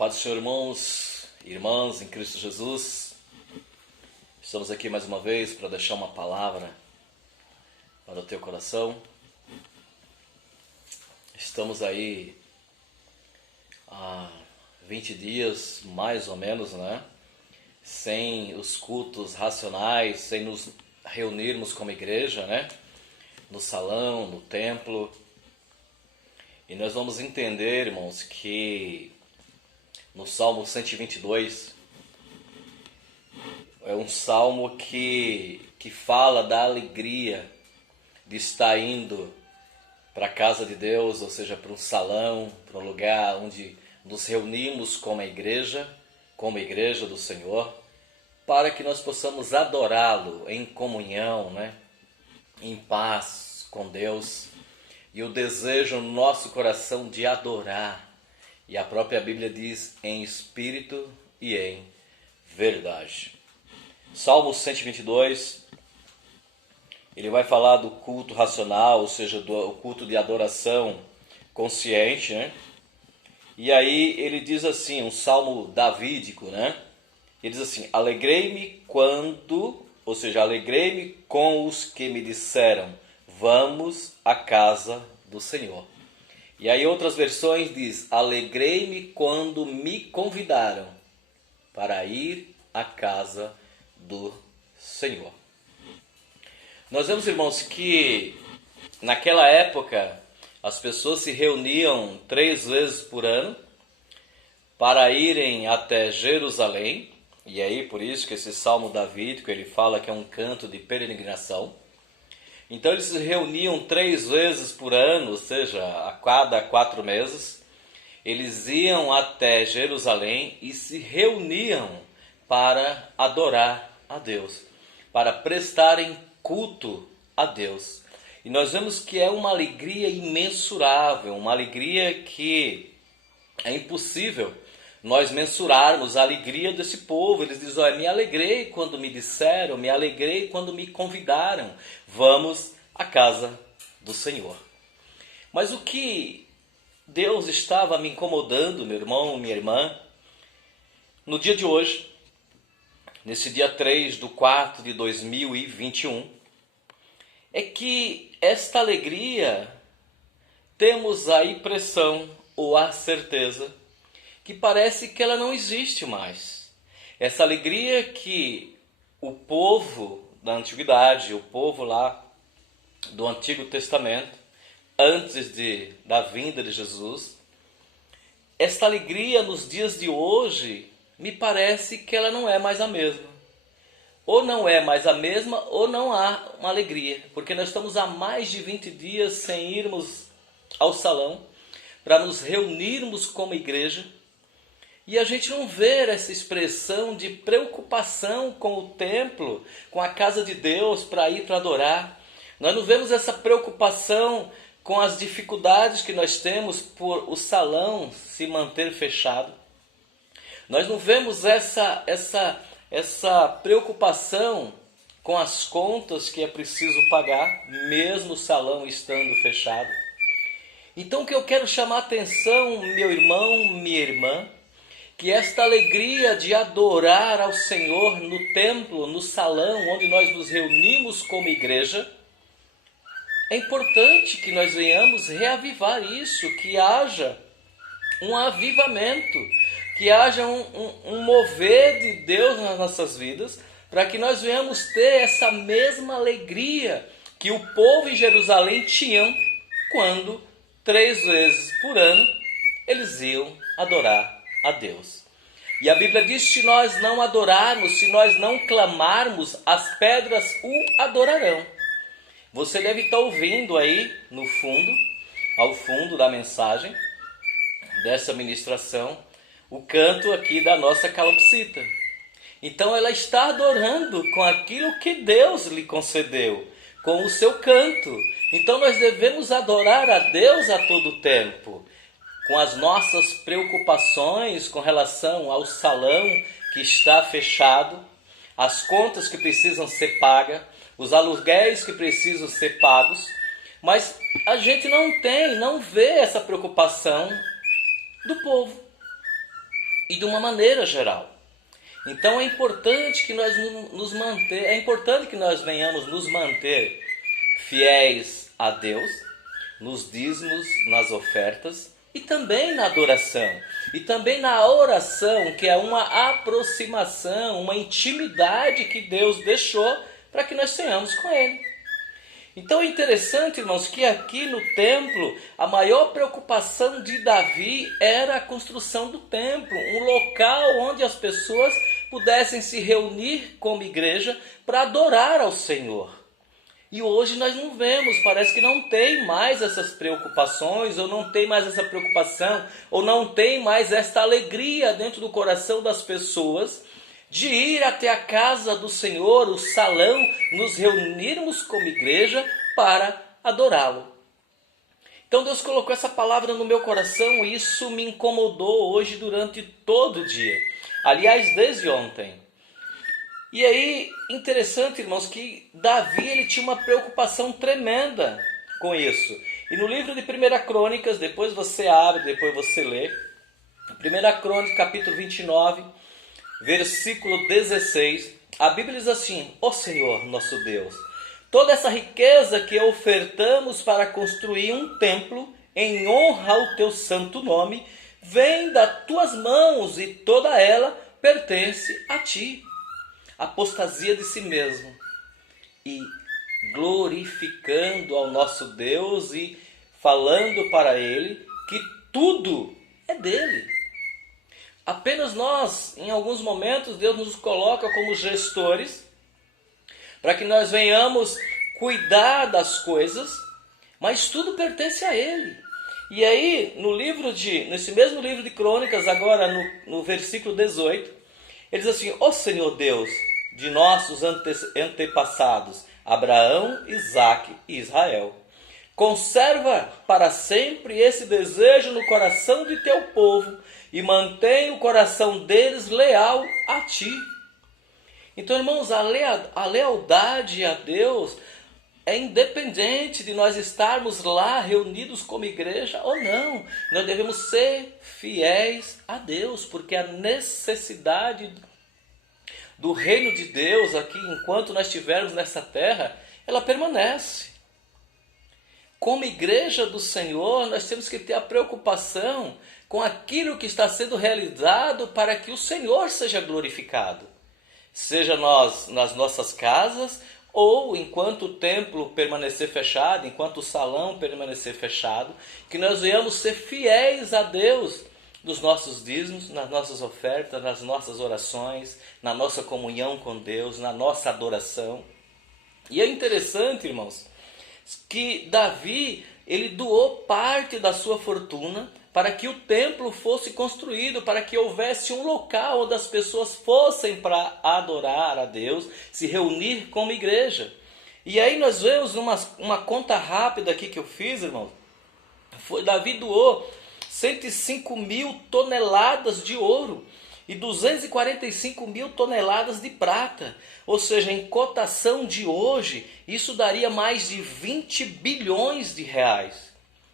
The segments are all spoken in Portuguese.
Paz do Senhor, irmãos, irmãs em Cristo Jesus. Estamos aqui mais uma vez para deixar uma palavra para o teu coração. Estamos aí há 20 dias, mais ou menos, né? Sem os cultos racionais, sem nos reunirmos como igreja, né? No salão, no templo. E nós vamos entender, irmãos, que no Salmo 122 é um salmo que fala da alegria de estar indo para a casa de Deus, ou seja, para um salão, para um lugar onde nos reunimos como igreja do Senhor, para que nós possamos adorá-lo em comunhão, né? Em paz com Deus. E o desejo no nosso coração de adorar. E a própria Bíblia diz em espírito e em verdade. Salmo 122, ele vai falar do culto racional, ou seja, do culto de adoração consciente, né? E aí ele diz assim, um salmo davídico, né? Ele diz assim, alegrei-me com os que me disseram, vamos à casa do Senhor. E aí outras versões diz, alegrei-me quando me convidaram para ir à casa do Senhor. Nós vemos, irmãos, que naquela época as pessoas se reuniam 3 vezes por ano para irem até Jerusalém. E aí por isso que esse salmo davídico ele fala que é um canto de peregrinação. Então eles se reuniam 3 vezes por ano, ou seja, a cada 4 meses. Eles iam até Jerusalém e se reuniam para adorar a Deus, para prestarem culto a Deus. E nós vemos que é uma alegria imensurável, uma alegria que é impossível nós mensurarmos a alegria desse povo. Eles dizem, olha, me alegrei quando me disseram, me alegrei quando me convidaram, vamos à casa do Senhor. Mas o que Deus estava me incomodando, meu irmão, minha irmã, no dia de hoje, nesse dia 3/4 de 2021, é que esta alegria, temos a impressão ou a certeza que parece que ela não existe mais. Essa alegria que o povo da antiguidade, o povo lá do Antigo Testamento, antes da vinda de Jesus, esta alegria nos dias de hoje, me parece que ela não é mais a mesma. Ou não é mais a mesma, ou não há uma alegria. Porque nós estamos há mais de 20 dias sem irmos ao salão, para nos reunirmos como igreja, e a gente não vê essa expressão de preocupação com o templo, com a casa de Deus para ir para adorar. Nós não vemos essa preocupação com as dificuldades que nós temos por o salão se manter fechado. Nós não vemos essa preocupação com as contas que é preciso pagar, mesmo o salão estando fechado. Então o que eu quero chamar a atenção, meu irmão, minha irmã, que esta alegria de adorar ao Senhor no templo, no salão, onde nós nos reunimos como igreja, é importante que nós venhamos reavivar isso, que haja um avivamento, que haja um mover de Deus nas nossas vidas, para que nós venhamos ter essa mesma alegria que o povo em Jerusalém tinham quando 3 vezes por ano eles iam adorar a Deus. E a Bíblia diz, se nós não adorarmos, se nós não clamarmos, as pedras o adorarão. Você deve estar ouvindo aí no fundo, ao fundo da mensagem dessa ministração, o canto aqui da nossa calopsita. Então ela está adorando com aquilo que Deus lhe concedeu, com o seu canto. Então nós devemos adorar a Deus a todo tempo, com as nossas preocupações com relação ao salão que está fechado, as contas que precisam ser pagas, os aluguéis que precisam ser pagos, mas a gente não vê essa preocupação do povo. e de uma maneira geral. Então é importante que nós venhamos nos manter fiéis a Deus, nos dízimos, nas ofertas e também na adoração. E também na oração, que é uma aproximação, uma intimidade que Deus deixou para que nós tenhamos com Ele. Então é interessante, irmãos, que aqui no templo, a maior preocupação de Davi era a construção do templo, um local onde as pessoas pudessem se reunir como igreja para adorar ao Senhor. E hoje nós não vemos, parece que não tem mais essas preocupações, ou não tem mais essa preocupação, ou não tem mais esta alegria dentro do coração das pessoas de ir até a casa do Senhor, o salão, nos reunirmos como igreja para adorá-lo. Então Deus colocou essa palavra no meu coração e isso me incomodou hoje durante todo o dia. Aliás, desde ontem. E aí, interessante, irmãos, que Davi ele tinha uma preocupação tremenda com isso. E no livro de 1 Crônicas, depois você abre, depois você lê. 1 Crônicas, capítulo 29, versículo 16. A Bíblia diz assim: Ó Senhor, nosso Deus, toda essa riqueza que ofertamos para construir um templo em honra ao teu santo nome, vem das tuas mãos e toda ela pertence a ti. Apostasia de si mesmo e glorificando ao nosso Deus e falando para Ele que tudo é dele. Apenas nós, em alguns momentos, Deus nos coloca como gestores para que nós venhamos cuidar das coisas, mas tudo pertence a Ele. E aí, nesse mesmo livro de Crônicas, agora no versículo 18, ele diz assim: Ó Senhor Deus de nossos antepassados, Abraão, Isaque e Israel, conserva para sempre esse desejo no coração de teu povo e mantém o coração deles leal a ti. Então, irmãos, a lealdade a Deus é independente de nós estarmos lá reunidos como igreja ou não. Nós devemos ser fiéis a Deus, porque a necessidade do reino de Deus aqui, enquanto nós estivermos nessa terra, ela permanece. Como igreja do Senhor, nós temos que ter a preocupação com aquilo que está sendo realizado para que o Senhor seja glorificado. Seja nós nas nossas casas, ou enquanto o templo permanecer fechado, enquanto o salão permanecer fechado, que nós venhamos ser fiéis a Deus nos nossos dízimos, nas nossas ofertas, nas nossas orações, na nossa comunhão com Deus, na nossa adoração. E é interessante, irmãos, que Davi, ele doou parte da sua fortuna para que o templo fosse construído, para que houvesse um local onde as pessoas fossem para adorar a Deus, se reunir como igreja. E aí nós vemos uma conta rápida aqui que eu fiz, irmãos. Davi doou 105 mil toneladas de ouro e 245 mil toneladas de prata. Ou seja, em cotação de hoje, isso daria mais de 20 bilhões de reais.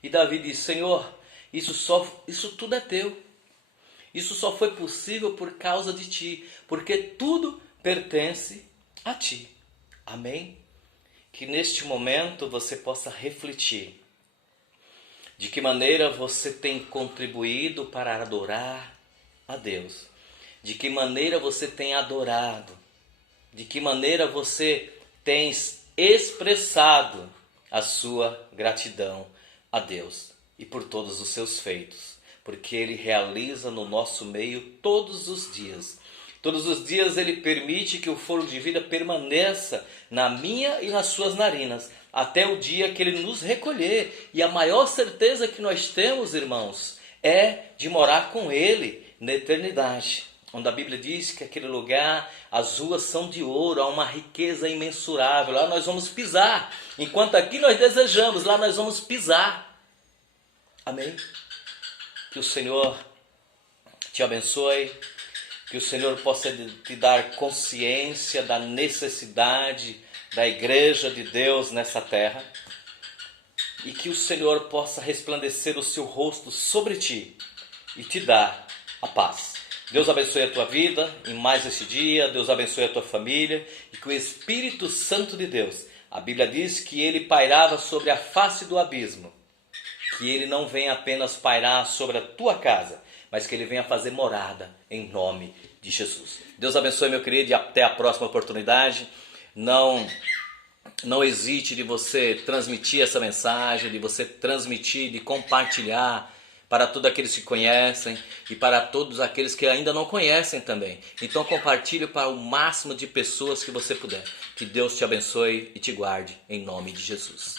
E Davi disse: Senhor, isso tudo é teu. Isso só foi possível por causa de ti, porque tudo pertence a ti. Amém? Que neste momento você possa refletir de que maneira você tem contribuído para adorar a Deus. De que maneira você tem adorado. De que maneira você tem expressado a sua gratidão a Deus. E por todos os seus feitos. Porque Ele realiza no nosso meio todos os dias. Todos os dias Ele permite que o fôlego de vida permaneça na minha e nas suas narinas, até o dia que Ele nos recolher. E a maior certeza que nós temos, irmãos, é de morar com Ele na eternidade. Onde a Bíblia diz que aquele lugar, as ruas são de ouro, há uma riqueza imensurável. Lá nós vamos pisar. Enquanto aqui nós desejamos, lá nós vamos pisar. Amém? Que o Senhor te abençoe. Que o Senhor possa te dar consciência da necessidade da igreja de Deus nessa terra. E que o Senhor possa resplandecer o seu rosto sobre ti e te dar a paz. Deus abençoe a tua vida em mais este dia, Deus abençoe a tua família e que o Espírito Santo de Deus, a Bíblia diz que ele pairava sobre a face do abismo, que ele não venha apenas pairar sobre a tua casa, mas que ele venha fazer morada em nome de Jesus. Deus abençoe, meu querido, e até a próxima oportunidade. Não hesite de você transmitir essa mensagem, de você transmitir, de compartilhar para todos aqueles que conhecem e para todos aqueles que ainda não conhecem também. Então compartilhe para o máximo de pessoas que você puder. Que Deus te abençoe e te guarde em nome de Jesus.